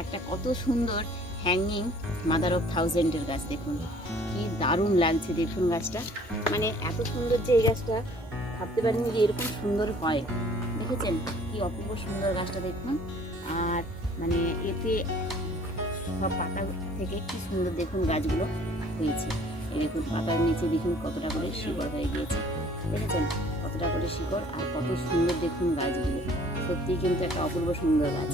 একটা কত সুন্দর হ্যাঙ্গিং মাদার অফ থাউজেন্ডের গাছ দেখুন। কি দারুণ লাগছে দেখুন গাছটা। মানে এত সুন্দর যে এই গাছটা, ভাবতে পারিনি যে এরকম সুন্দর হয়। দেখেছেন? কি অপূর্ব সুন্দর গাছটা দেখুন। আর মানে এতে সব পাতা থেকে কি সুন্দর দেখুন গাছগুলো হয়েছে। এই দেখুন, পাতার নিচে দেখুন কতটা করে শিকড় হয়ে গিয়েছে। দেখেছেন? কতটা করে শিকড় আর কত সুন্দর দেখুন গাছগুলো। সত্যিই কিন্তু একটা অপূর্ব সুন্দর গাছ।